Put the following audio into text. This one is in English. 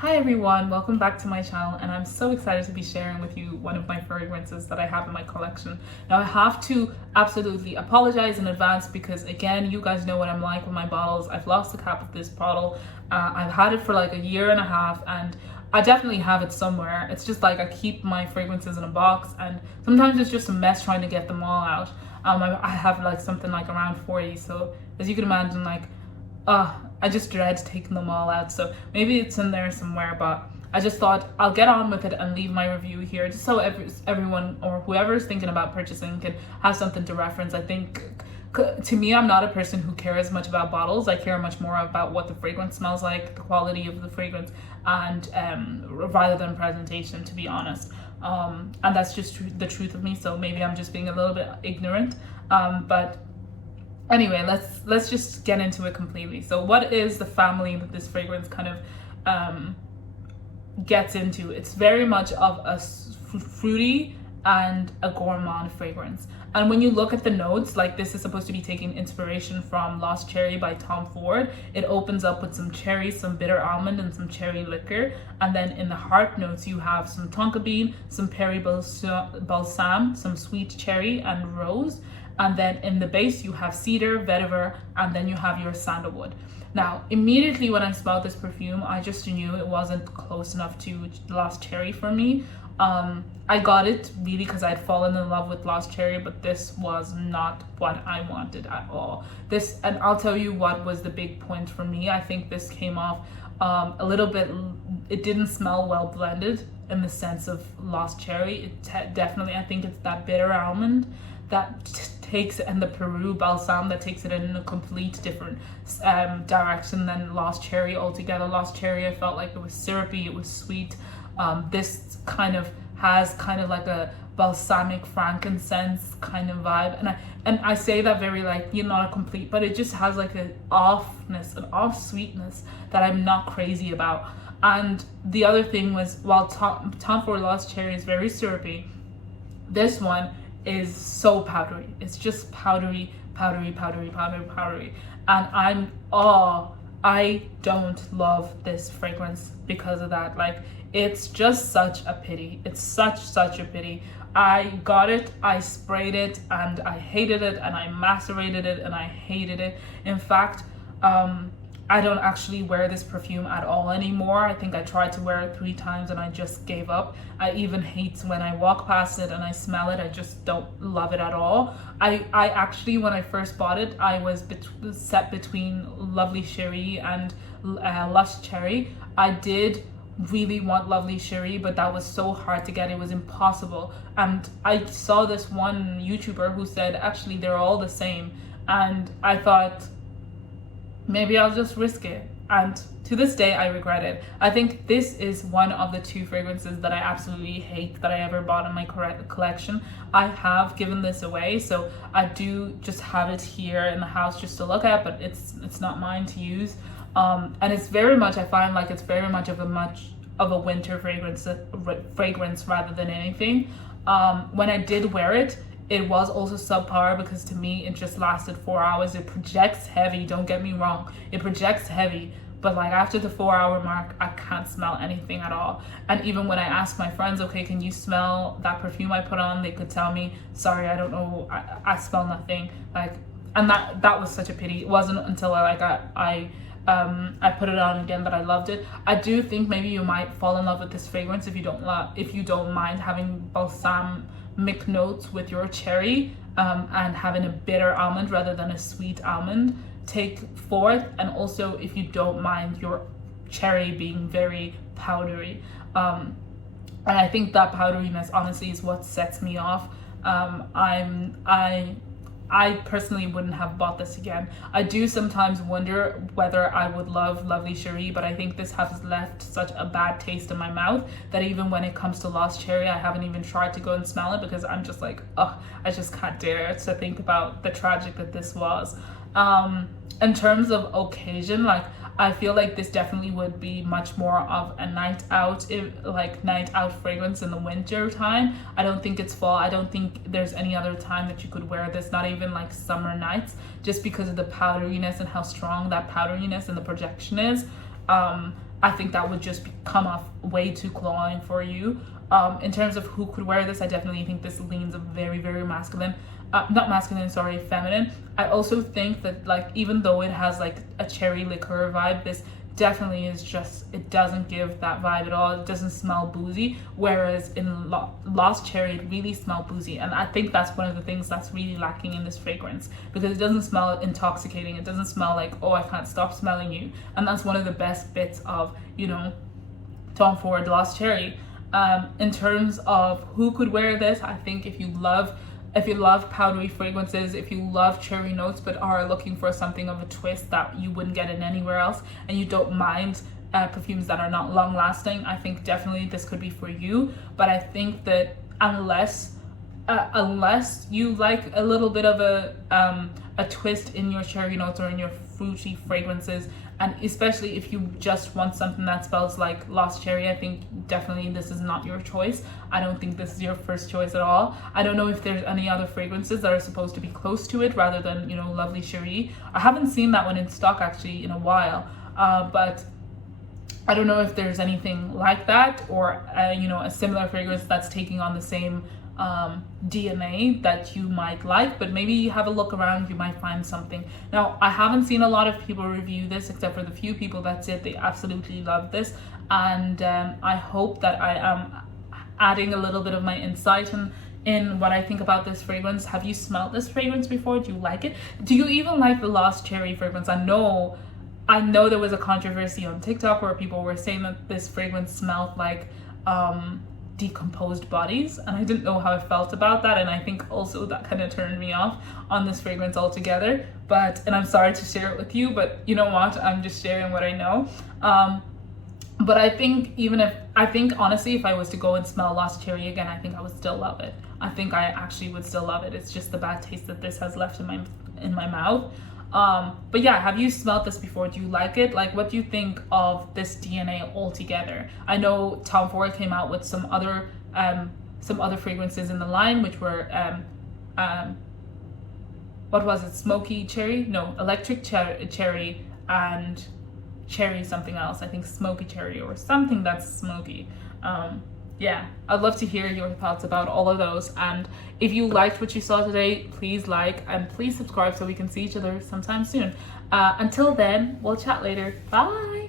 Hi everyone, welcome back to my channel, and I'm so excited to be sharing with you one of my fragrances that I have in my collection. Now I have to absolutely apologize in advance because again, you guys know what I'm like with my bottles. I've lost the cap of this bottle. I've had it for like a year and a half and I definitely have it somewhere. It's just like I keep my fragrances in a box and sometimes it's just a mess trying to get them all out. I have like something like around 40, so as you can imagine, like I just dread taking them all out, so maybe it's in there somewhere, but I just thought I'll get on with it and leave my review here just so everyone or whoever is thinking about purchasing can have something to reference. I think to me, I'm not a person who cares much about bottles. I care much more about what the fragrance smells like, the quality of the fragrance, and rather than presentation, to be honest. And that's just the truth of me, so maybe I'm just being a little bit ignorant, but anyway, let's just get into it completely. So what is the family that this fragrance kind of gets into? It's very much of a fruity and a gourmand fragrance. And when you look at the notes, like this is supposed to be taking inspiration from Lost Cherry by Tom Ford. It opens up with some cherry, some bitter almond, and some cherry liquor. And then in the heart notes, you have some tonka bean, some peri balsam, some sweet cherry, and rose. And then in the base, you have cedar, vetiver, and then you have your sandalwood. Now, immediately when I smelled this perfume, I just knew it wasn't close enough to Lost Cherry for me. I got it really because I'd fallen in love with Lost Cherry, but this was not what I wanted at all. And I'll tell you what was the big point for me. I think this came off a little bit, it didn't smell well blended in the sense of Lost Cherry. Definitely, I think it's that bitter almond that takes, and the Peru balsam that takes it in a complete different direction than Lost Cherry altogether. Lost Cherry, I felt like it was syrupy, it was sweet. This kind of has kind of like a balsamic frankincense kind of vibe, and I say that very like, you're not a complete, but it just has like an offness, an off sweetness that I'm not crazy about. And the other thing was, while Tom Ford Lost Cherry is very syrupy, this one is so powdery. It's just powdery. And I don't love this fragrance because of that. Like, it's just such a pity. It's such a pity. I got it, I sprayed it, and I hated it, and I macerated it, and I hated it. In fact, I don't actually wear this perfume at all anymore. I think I tried to wear it 3 times and I just gave up. I even hate when I walk past it and I smell it. I just don't love it at all. I actually, when I first bought it, I was set between Lovely Cherie and Lush Cherry. I did really want Lovely Cherie, but that was so hard to get. It was impossible. And I saw this one YouTuber who said actually they're all the same, and I thought maybe I'll just risk it. And to this day, I regret it. I think this is one of the 2 fragrances that I absolutely hate that I ever bought in my collection. I have given this away, so I do just have it here in the house just to look at, but it's not mine to use. And it's very much, I find like it's very much of a winter fragrance rather than anything. When I did wear it, it was also subpar because to me it just lasted 4 hours. It projects heavy, don't get me wrong, it projects heavy, but like after the 4-hour mark, I can't smell anything at all. And even when I asked my friends, okay, can you smell that perfume I put on, they could tell me, sorry, I don't know, I smell nothing. Like, and that was such a pity. It wasn't until I put it on again that I loved it. I do think maybe you might fall in love with this fragrance if you don't mind having balsamic notes with your cherry, and having a bitter almond rather than a sweet almond take forth, and also if you don't mind your cherry being very powdery, and I think that powderiness honestly is what sets me off. I personally wouldn't have bought this again. I do sometimes wonder whether I would love Lovely Cherie, but I think this has left such a bad taste in my mouth that even when it comes to Lost Cherry, I haven't even tried to go and smell it because I'm just like, oh, I just can't dare to think about the tragic that this was. In terms of occasion, like, I feel like this definitely would be much more of a night out fragrance in the winter time. I don't think it's fall. I don't think there's any other time that you could wear this, not even like summer nights, just because of the powderiness and how strong that powderiness and the projection is. I think that would just come off way too cloying for you. In terms of who could wear this, I definitely think this leans very, very masculine. Not masculine, sorry, feminine. I also think that, like, even though it has like a cherry liqueur vibe, this definitely is just, it doesn't give that vibe at all. It doesn't smell boozy, whereas in Lost Cherry it really smelled boozy, and I think that's one of the things that's really lacking in this fragrance, because it doesn't smell intoxicating. It doesn't smell like, oh, I can't stop smelling you, and that's one of the best bits of, you know, Tom Ford Lost Cherry. In terms of who could wear this, I think if you love powdery fragrances, if you love cherry notes but are looking for something of a twist that you wouldn't get in anywhere else, and you don't mind perfumes that are not long lasting, I think definitely this could be for you. But I think that unless you like a little bit of a twist in your cherry notes or in your fruity fragrances, and especially if you just want something that smells like Lost Cherry, I think definitely this is not your choice. I don't think this is your first choice at all. I don't know if there's any other fragrances that are supposed to be close to it rather than, you know, Lovely Cherie. I haven't seen that one in stock actually in a while, but I don't know if there's anything like that, or you know, a similar fragrance that's taking on the same DNA that you might like. But maybe you have a look around, you might find something. Now, I haven't seen a lot of people review this, except for the few people that said they absolutely love this, and I hope that I am adding a little bit of my insight in what I think about this fragrance. Have you smelled this fragrance before? Do you like it? Do you even like the Lost Cherry fragrance? I know there was a controversy on TikTok where people were saying that this fragrance smelled like decomposed bodies, and I didn't know how I felt about that, and I think also that kind of turned me off on this fragrance altogether. And I'm sorry to share it with you, but you know what, I'm just sharing what I know. But I think honestly, if I was to go and smell Lost Cherry again, I think I would still love it. I think I actually would still love it. It's just the bad taste that this has left in my mouth. But yeah, have you smelled this before? Do you like it? Like, what do you think of this DNA altogether? I know Tom Ford came out with some other fragrances in the line, which were what was it? Smoky cherry? No, electric cherry and cherry something else. I think smoky cherry or something that's smoky. Yeah, I'd love to hear your thoughts about all of those. And if you liked what you saw today, please like and please subscribe so we can see each other sometime soon. Until then, we'll chat later. Bye.